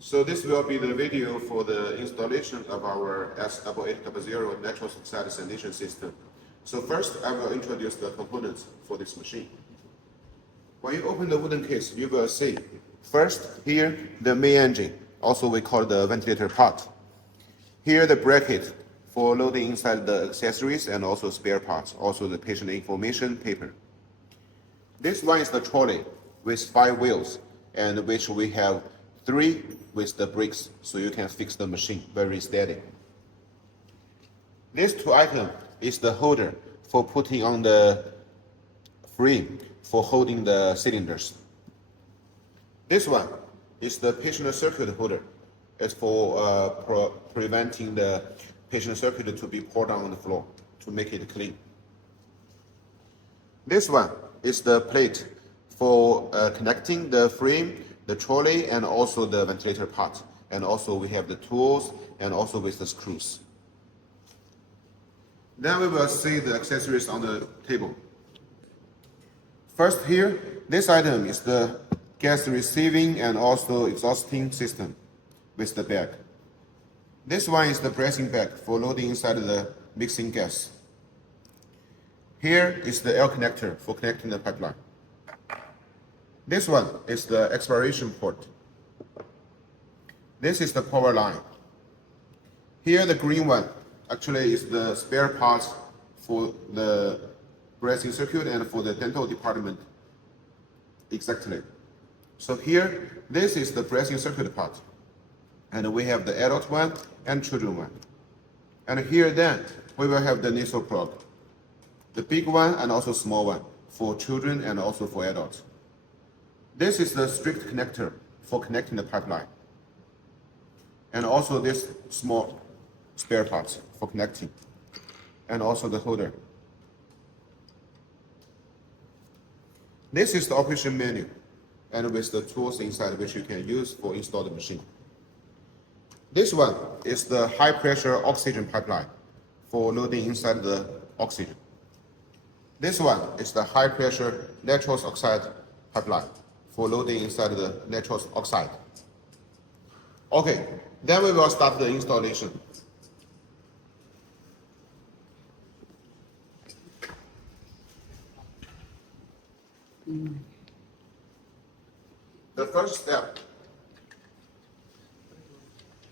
So this will be the video for the installation of our S8800 natural oxide sedation system. So first, I will introduce the components for this machine. When you open the wooden case, you will see first here the main engine, also we call the ventilator part. Here the bracket for loading inside the accessories and also spare parts, also the patient information paper. This one is the trolley with 5 wheels, and which we have 3 with the brakes, so you can fix the machine very steady. These 2 items is the holder for putting on the frame for holding the cylinders. This one is the patient circuit holder. It's for preventing the patient circuit to be poured down on the floor to make it clean. This one is the plate for connecting the frame, the trolley, and also the ventilator part. And also we have the tools and also with the screws. Then we will see the accessories on the table. First here, this item is the gas receiving and also exhausting system with the bag. This one is the pressing bag for loading inside the mixing gas. Here is the air connector for connecting the pipeline. This one is the expiration port. This is the power line. Here the green one actually is the spare parts for the bracing circuit and for the dental department. Exactly. So here, this is the bracing circuit part. And we have the adult one and children one. And here then, we will have the nasal plug. The big one and also small one for children and also for adults. This is the strict connector for connecting the pipeline. And also this small spare parts for connecting. And also the holder. This is the operation menu and with the tools inside which you can use for install the machine. This one is the high pressure oxygen pipeline for loading inside the oxygen. This one is the high pressure nitrous oxide pipeline for loading inside the nitrous oxide. Okay, then we will start the installation. The first step,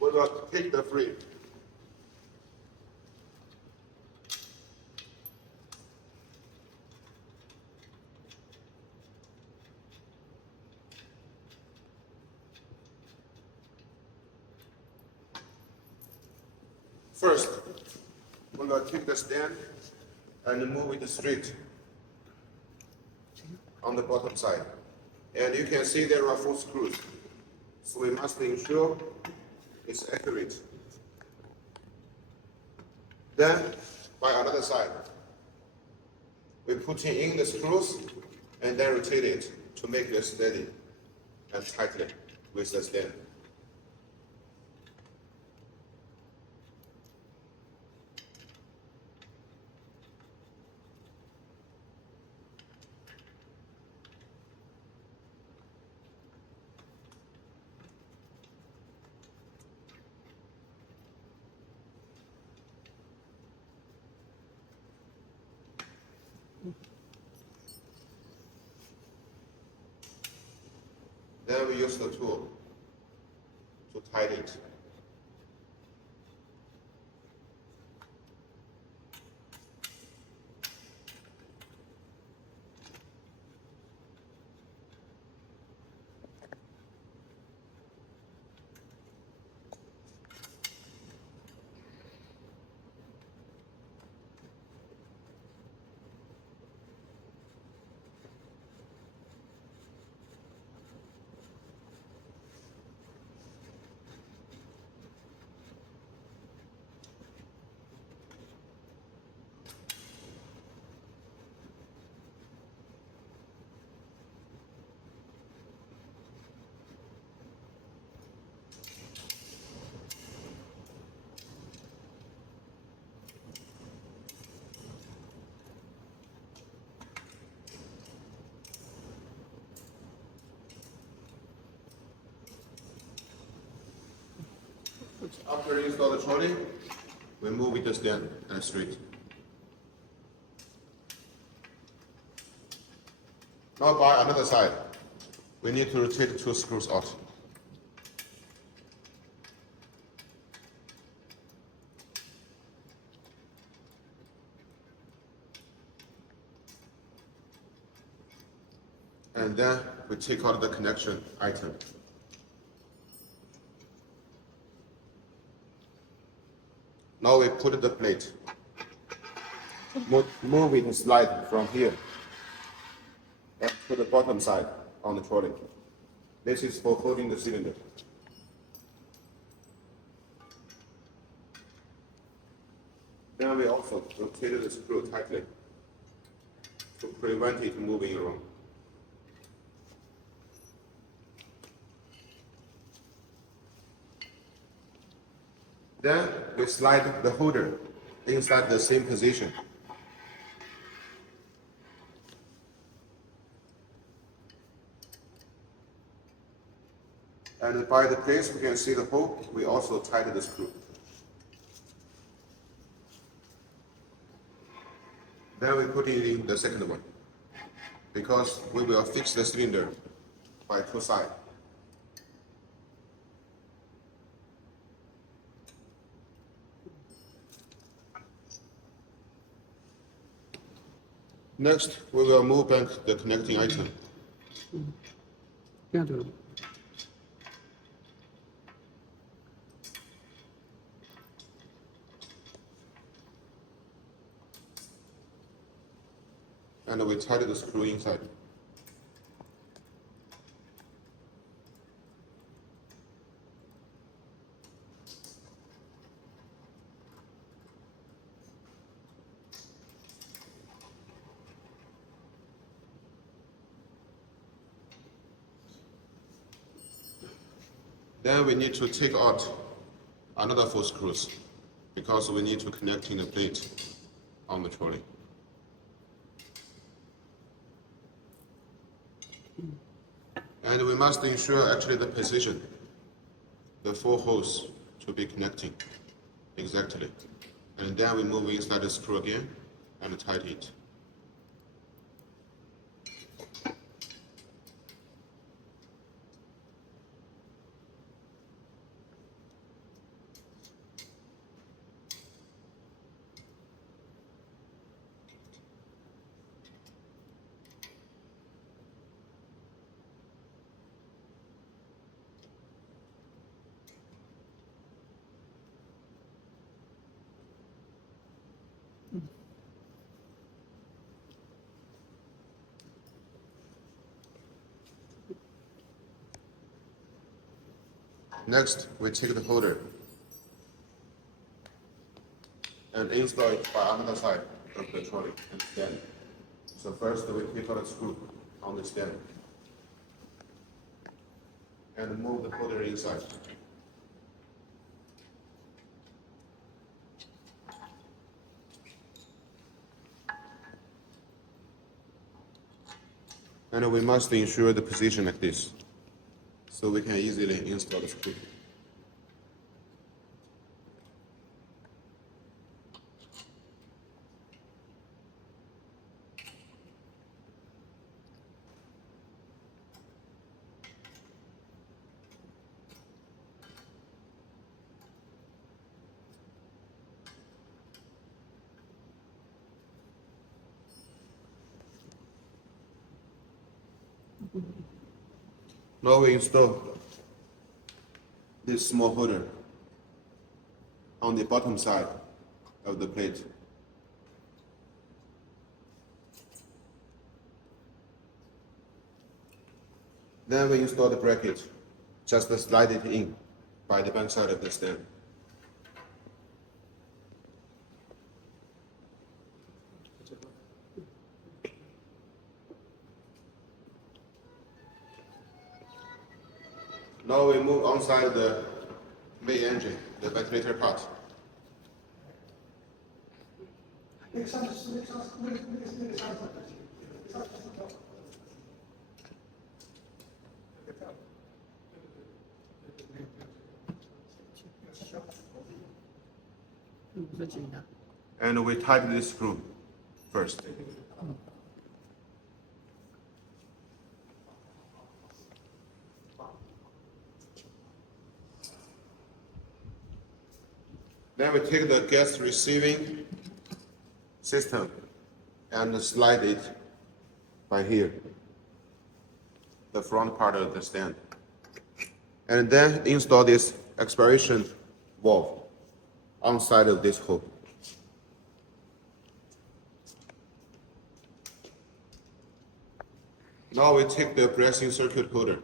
we will take the frame. First, we will take the stand and move it straight on the bottom side. And you can see there are 4 screws. So we must ensure it's accurate. Then, by another side, we put in the screws and then rotate it to make it steady and tightly with the stand. Then we use the tool to tighten it. After you install the trolley, we move it to stand and straight. Now by another side, we need to rotate 2 screws out. And then we take out the connection item. Now we put the plate. Move it and slide from here and to the bottom side on the trolley. This is for holding the cylinder. Then we also rotate the screw tightly to prevent it moving around. Then we slide the holder inside the same position. And by the place we can see the hole, we also tighten the screw. Then we put it in the second one, because we will fix the cylinder by 2 sides. Next, we will move back the connecting item. And we tighten the screw inside. Then we need to take out another 4 screws because we need to connect in the plate on the trolley. And we must ensure actually the position, the 4 holes to be connecting exactly. And then we move inside the screw again and tighten it. Next, we take the holder and install it by another side of the trolley and stand. So first we take out the screw on the stand and move the holder inside. And we must ensure the position like this, so we can easily install the screw. Now we install this small holder on the bottom side of the plate. Then we install the bracket, just slide it in by the back side of the stand. Now we move outside the main engine, the ventilator part. And we tighten this screw first. Then we take the gas receiving system and slide it by here, the front part of the stand. And then install this expiration valve on side of this hole. Now we take the bracing circuit holder.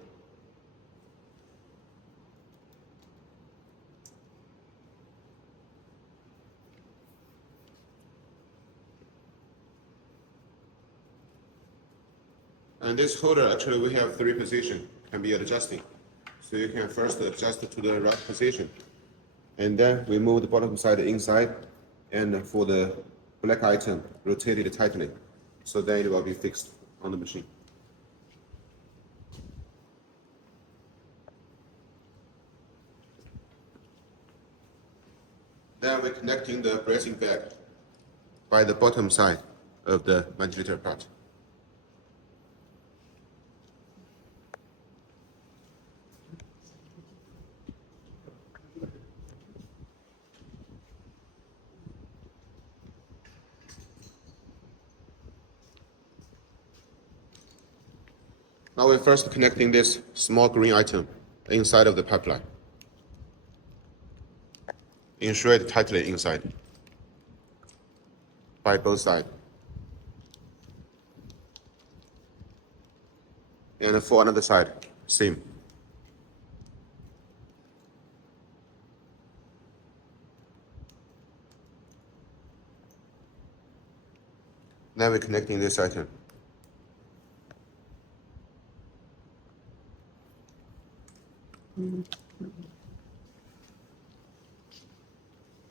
And this holder, actually we have 3 positions, can be adjusting. So you can first adjust it to the right position. And then we move the bottom side inside, and for the black item, rotate it tightly. So then it will be fixed on the machine. Then we're connecting the bracing bag by the bottom side of the ventilator part. Now we're first connecting this small green item inside of the pipeline. Ensure it tightly inside by both sides. And for another side, same. Now we're connecting this item.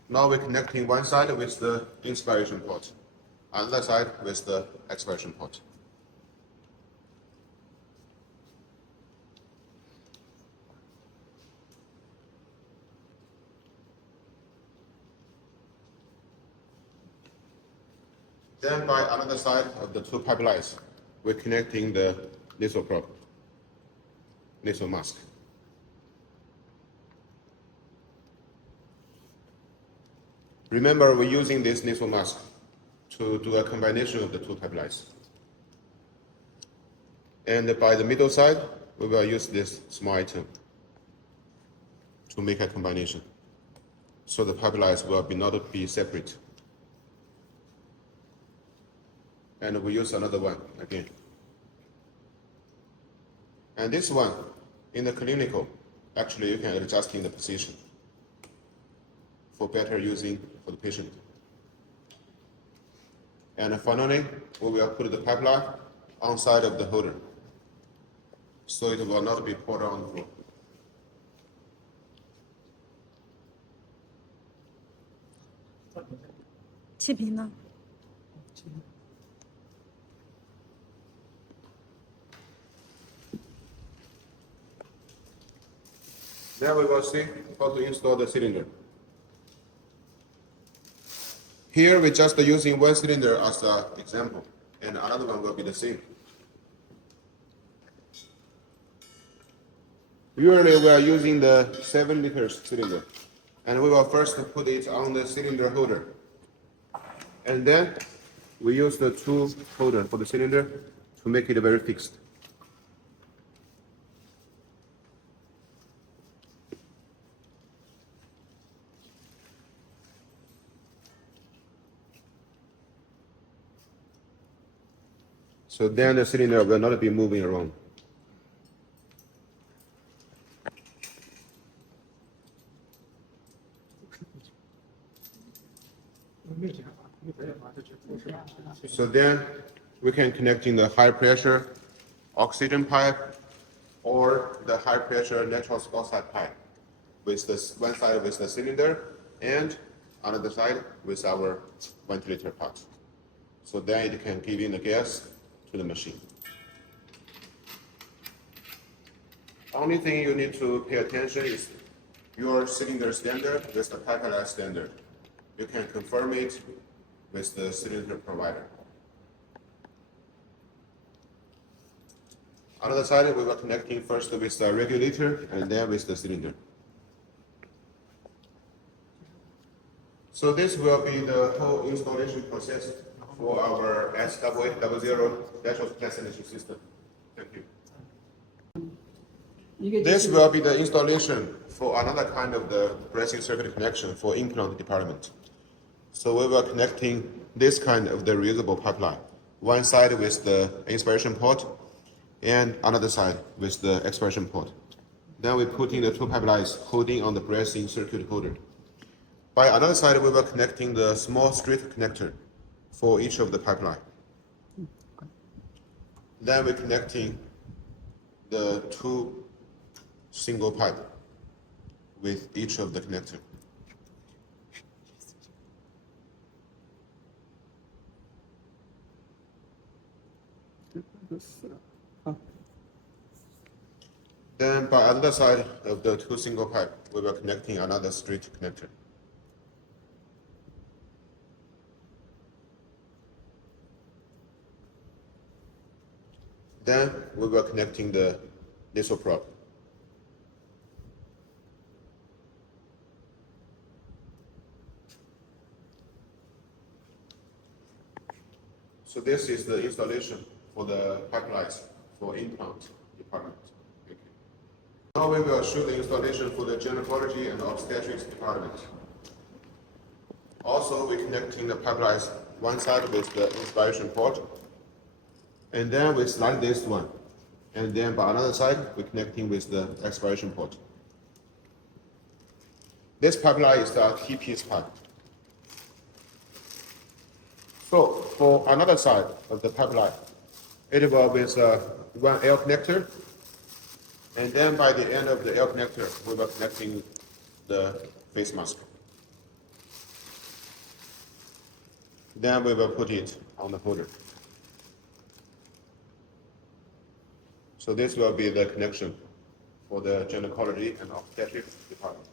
Now we're connecting one side with the inspiration port, another side with the expiration port. Then by another side of the 2 pipelines, we're connecting the nasal probe, nasal mask. Remember, we're using this nasal mask to do a combination of the 2 pipelines. And by the middle side, we will use this small item to make a combination. So the pipelines will not be separate. And we use another one again. And this one, in the clinical, actually you can adjust in the position for better using for the patient. And finally, we will put the pipeline on side of the holder, so it will not be poured on the floor. Then we will see how to install the cylinder. Here we're just using one cylinder as an example, and another one will be the same. Usually we are using the 7-liter cylinder, and we will first put it on the cylinder holder. And then we use the 2 holder for the cylinder to make it very fixed. So then the cylinder will not be moving around. So then we can connect in the high pressure oxygen pipe or the high pressure nitrous oxide pipe, with the one side with the cylinder and another side with our ventilator part. So then it can give in the gas to the machine. Only thing you need to pay attention is your cylinder standard with the pipeline standard. you can confirm it with the cylinder provider. Another side, we were connecting first with the regulator and then with the cylinder. So this will be the whole installation process for our S8800B Sedation System. Thank you. This will be the installation for another kind of the bracing circuit connection for implant department. So we were connecting this kind of the reusable pipeline. One side with the inspiration port and another side with the expiration port. Then we put in the two pipelines holding on the bracing circuit holder. By another side, we were connecting the small straight connector for each of the pipeline. Then we're connecting the two single pipe with each of the connector. Then by another side of the two single pipe, we were connecting another straight connector. Then we were connecting the litho prop. So this is the installation for the pipelines for implant department. Okay. Now we will show the installation for the gynecology and obstetrics department. Also, we're connecting the pipelines one side with the inspiration port, and then we slide this one. And then by another side, we're connecting with the expiration port. This pipeline is the T-piece pipe. So for another side of the pipeline, it will be with one L connector. And then by the end of the L connector, we will connecting the face mask. Then we will put it on the holder. So this will be the connection for the gynecology and obstetrics department.